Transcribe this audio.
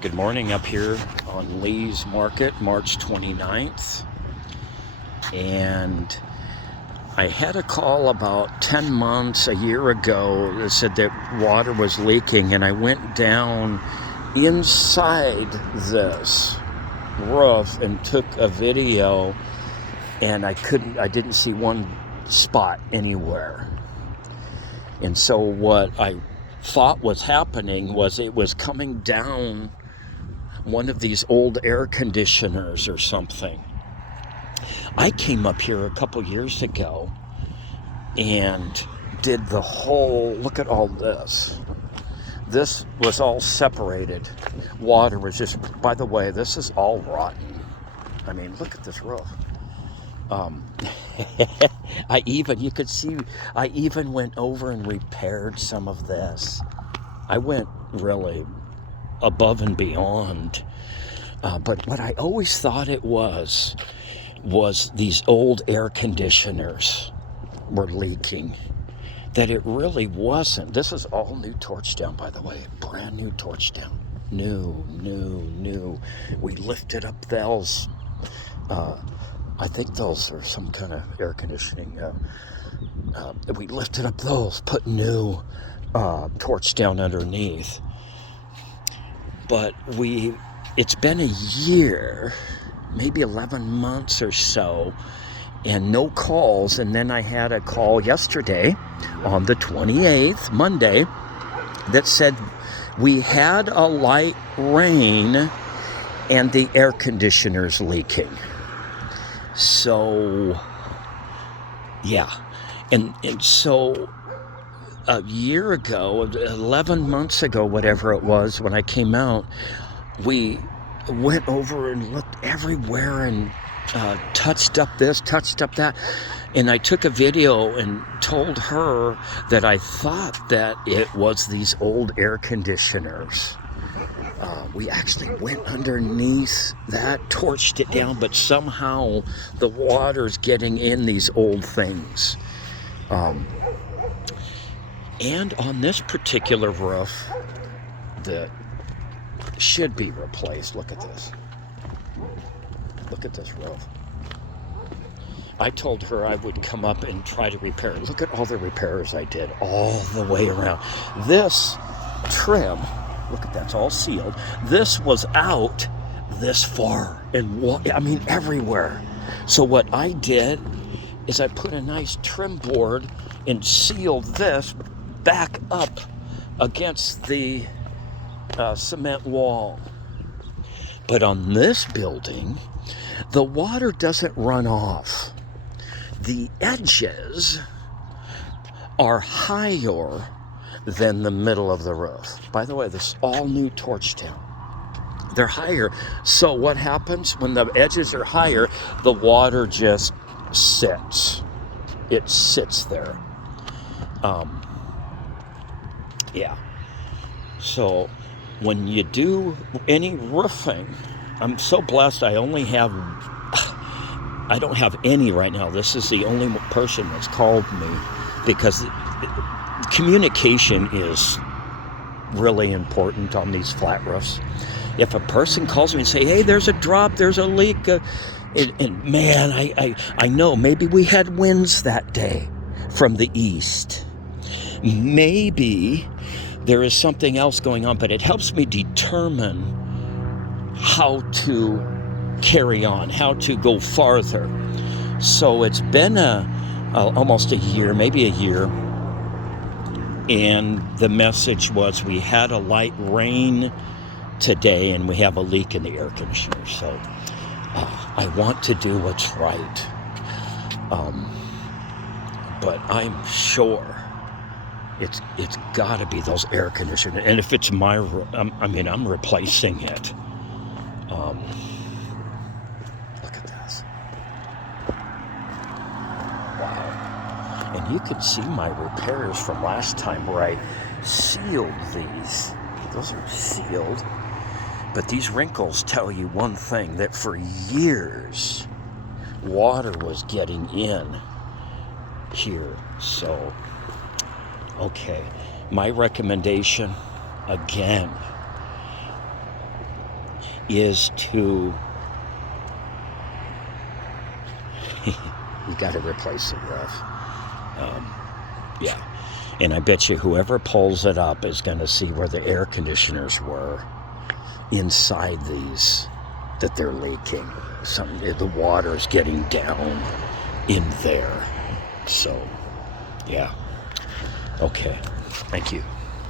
Good morning up here on Lee's Market, March 29th. And I had a call about 10 months, a year ago, that said that water was leaking, and I went down inside this roof and took a video, and I didn't see one spot anywhere. And so what I thought was happening was it was coming down one of these old air conditioners or something. I came up here a couple years ago and did the whole, look at all this. This was all separated. Water was just, by the way, this is all rotten. I mean, look at this roof. You could see, I even went over and repaired some of this. I went really above and beyond. But what I always thought it was these old air conditioners were leaking. That it really wasn't. This is all new torch down, by the way. Brand new torch down. New. We lifted up those. I think those are some kind of air conditioning. We lifted up those, put new torch down underneath. But it's been a year, maybe 11 months or so, and no calls. And then I had a call yesterday on the 28th, Monday, that said we had a light rain and the air conditioner's leaking. So, yeah. And so a year ago, 11 months ago, whatever it was, when I came out, we went over and looked everywhere and touched up this, touched up that. And I took a video and told her that I thought that it was these old air conditioners. We actually went underneath that, torched it down, but somehow the water's getting in these old things. And on this particular roof that should be replaced, look at this. Look at this roof. I told her I would come up and try to repair it. Look at all the repairs I did all the way around. This trim, look at that, it's all sealed. This was out this far and everywhere. So what I did is I put a nice trim board and sealed this back up against the cement wall. But on this building, the water doesn't run off. The edges are higher than the middle of the roof. By the way, this is all new torch down. They're higher. So what happens when the edges are higher? The water just sits. It sits there. Yeah. So when you do any roofing, I'm so blessed I don't have any right now. This is the only person that's called me because communication is really important on these flat roofs. If a person calls me and say, hey, there's a drop, there's a leak, and man, I know maybe we had winds that day from the east. Maybe there is something else going on, but it helps me determine how to carry on, how to go farther. So it's been almost a year, maybe a year, and the message was we had a light rain today and we have a leak in the air conditioner. So I want to do what's right, but I'm sure it's got to be those air conditioners. And if it's my room, I'm replacing it. Look at this. Wow. And you could see my repairs from last time where I sealed these. Those are sealed. But these wrinkles tell you one thing, that for years, water was getting in here. So, okay. My recommendation, again, is to... You got to replace the roof. Yeah. And I bet you whoever pulls it up is going to see where the air conditioners were inside these, that they're leaking. The water's getting down in there. So, yeah. Okay. Thank you.